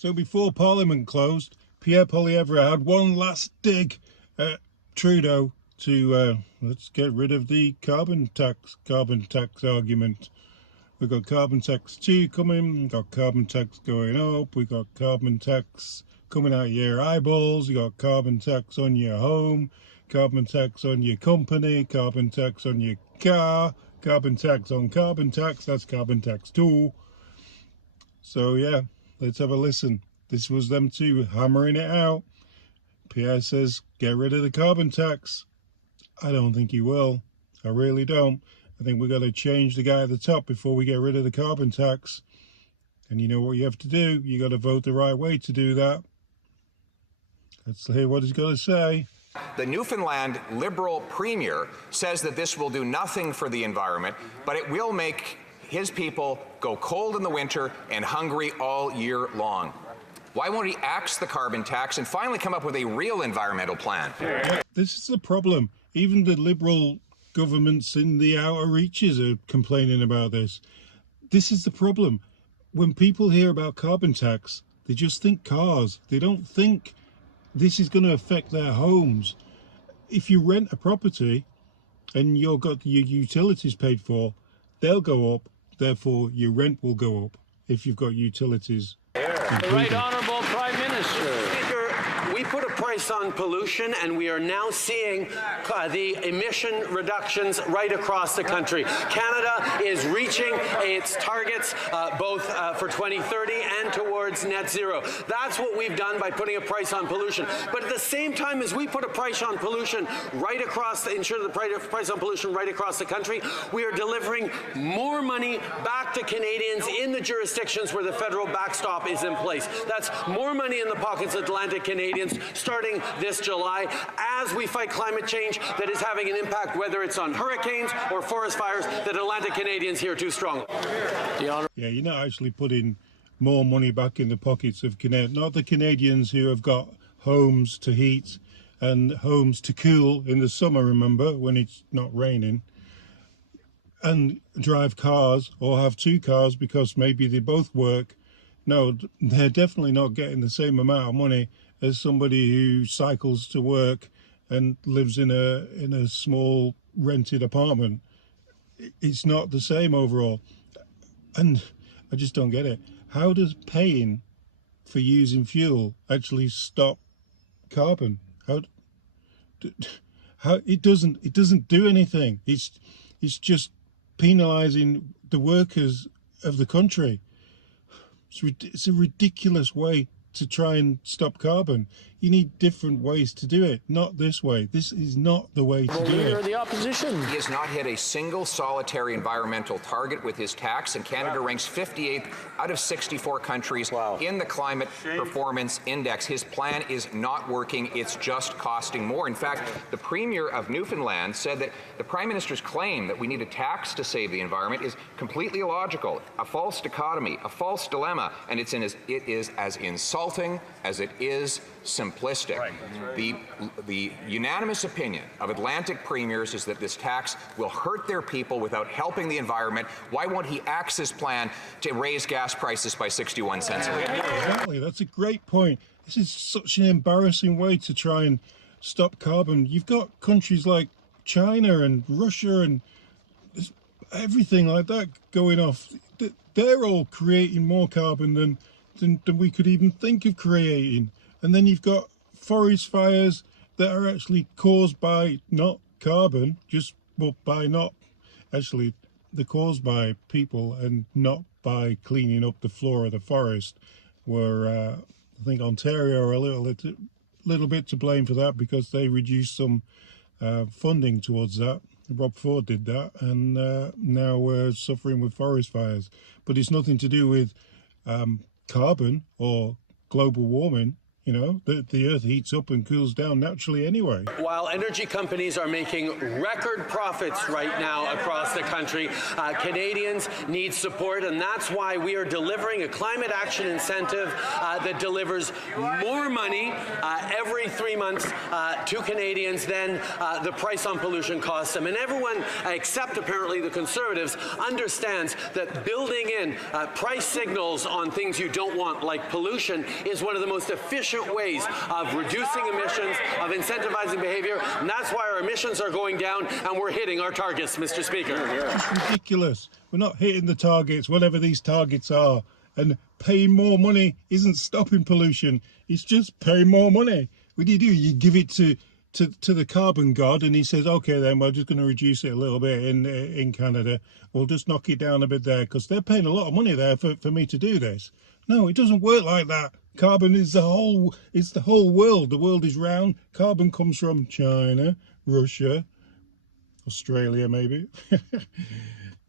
So before Parliament closed, Pierre Poilievre had one last dig at Trudeau to let's get rid of the carbon tax argument. We've got carbon tax 2 coming, we've got carbon tax going up, we've got carbon tax coming out your eyeballs, you got carbon tax on your home, carbon tax on your company, carbon tax on your car, carbon tax on carbon tax, that's carbon tax 2. So yeah, let's have a listen. This was them two hammering it out. Pierre says, get rid of the carbon tax. I don't think he will. I really don't. I think we've got to change the guy at the top before we get rid of the carbon tax. And you know what you have to do? You got to vote the right way to do that. Let's hear what he's got to say. The Newfoundland Liberal Premier says that this will do nothing for the environment, but it will make his people go cold in the winter and hungry all year long. Why won't he axe the carbon tax and finally come up with a real environmental plan? This is the problem. Even the Liberal governments in the outer reaches are complaining about this. This is the problem. When people hear about carbon tax, they just think cars. They don't think this is going to affect their homes. If you rent a property and you've got your utilities paid for, they'll go up. Therefore, your rent will go up if you've got utilities. The Right Honourable Prime Minister. We put a price on pollution, and we are now seeing the emission reductions right across the country. Canada is reaching its targets both for 2030 and towards net zero. That's what we've done by putting a price on pollution. But at the same time as we put a price on pollution right across, ensure the price on pollution right across the country, we are delivering more money back to Canadians in the jurisdictions where the federal backstop is in place. That's more money in the pockets of Atlantic Canadians starting this July as we fight climate change that is having an impact, whether it's on hurricanes or forest fires, that Atlantic Canadians hear too strongly. Yeah, you're not actually putting more money back in the pockets of not the Canadians who have got homes to heat and homes to cool in the summer, remember, when it's not raining, and drive cars or have two cars because maybe they both work. No, they're definitely not getting the same amount of money as somebody who cycles to work and lives in a small rented apartment. It's not the same overall. And I just don't get it. How does paying for using fuel actually stop carbon? How it doesn't do anything. It's just penalizing the workers of the country. It's a ridiculous way to try and stop carbon. You need different ways to do it, not this way. This is not the way to do it. The opposition. He has not hit a single solitary environmental target with his tax, and Canada ranks 58th out of 64 countries in the Climate Performance Index. His plan is not working. It's just costing more. In fact, the Premier of Newfoundland said that the Prime Minister's claim that we need a tax to save the environment is completely illogical, a false dichotomy, a false dilemma, and it is as insulting as it is simplistic. The unanimous opinion of Atlantic premiers is that this tax will hurt their people without helping the environment. Why won't he axe his plan to raise gas prices by 61 cents a litre? Exactly, that's a great point. This is such an embarrassing way to try and stop carbon. You've got countries like China and Russia and everything like that going off. They're all creating more carbon than we could even think of creating. And then you've got forest fires that are actually caused by not carbon, they're caused by people and not by cleaning up the floor of the forest, where I think Ontario are a little bit to blame for that because they reduced some funding towards that. Rob Ford did that, and now we're suffering with forest fires. But it's nothing to do with carbon or global warming. You know, the Earth heats up and cools down naturally anyway. While energy companies are making record profits right now across the country, Canadians need support, and that's why we are delivering a climate action incentive that delivers more money every 3 months to Canadians than the price on pollution costs them. And everyone, except apparently the Conservatives, understands that building in price signals on things you don't want, like pollution, is one of the most efficient ways of reducing emissions, of incentivizing behavior, and that's why our emissions are going down and we're hitting our targets, Mr. Speaker. It's ridiculous. We're not hitting the targets, whatever these targets are, and paying more money isn't stopping pollution. It's just paying more money. What do? You give it to the carbon god, and he says, okay, then we're just going to reduce it a little bit in Canada. We'll just knock it down a bit there because they're paying a lot of money there for me to do this. No, it doesn't work like that. Carbon is it's the whole world. The world is round. Carbon comes from China, Russia, Australia maybe,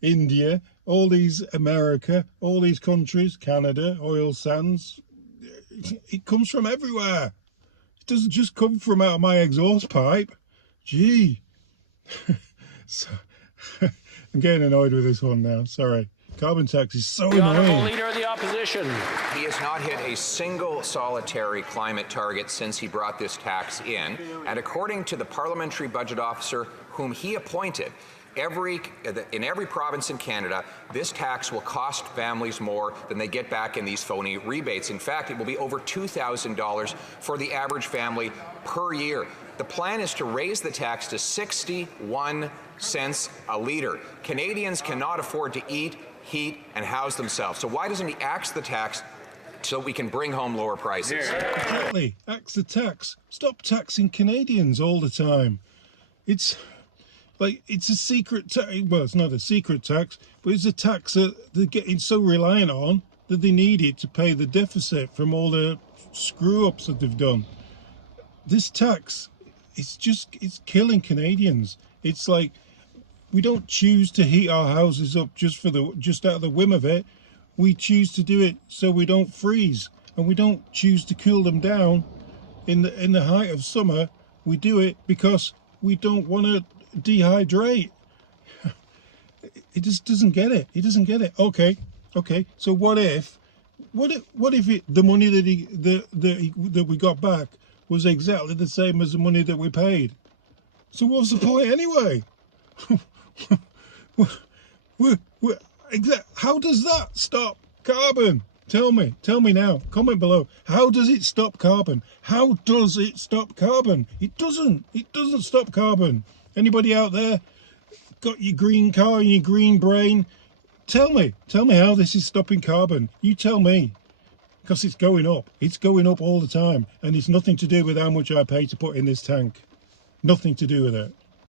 India, all these, America, all these countries, Canada, oil sands. It comes from everywhere. It doesn't just come from out of my exhaust pipe. Gee. So, I'm getting annoyed with this one now. Sorry. Carbon tax is so annoying. The Honourable Leader of the Opposition. He has not hit a single solitary climate target since he brought this tax in. And according to the parliamentary budget officer whom he appointed, in every province in Canada, this tax will cost families more than they get back in these phony rebates. In fact, it will be over $2,000 for the average family per year. The plan is to raise the tax to 61 cents a litre. Canadians cannot afford to eat, heat, and house themselves. So why doesn't he axe the tax so we can bring home lower prices? Exactly. Axe the tax. Stop taxing Canadians all the time. It's like, it's a secret tax. Well, it's not a secret tax, but it's a tax that they're getting so reliant on that they need it to pay the deficit from all the screw-ups that they've done. This tax, it's killing Canadians. It's like, we don't choose to heat our houses up just out of the whim of it. We choose to do it so we don't freeze, and we don't choose to cool them down in the height of summer. We do it because we don't want to dehydrate. It just doesn't get it. He doesn't get it. Okay. So what if the money that we got back was exactly the same as the money that we paid? So what's the point anyway? How does that stop carbon? Tell me now. Comment below. How does it stop carbon? How does it stop carbon? It doesn't stop carbon. Anybody out there got your green car and your green brain? Tell me how this is stopping carbon. You tell me, because it's going up. It's going up all the time, and it's nothing to do with how much I pay to put in this tank. Nothing to do with it.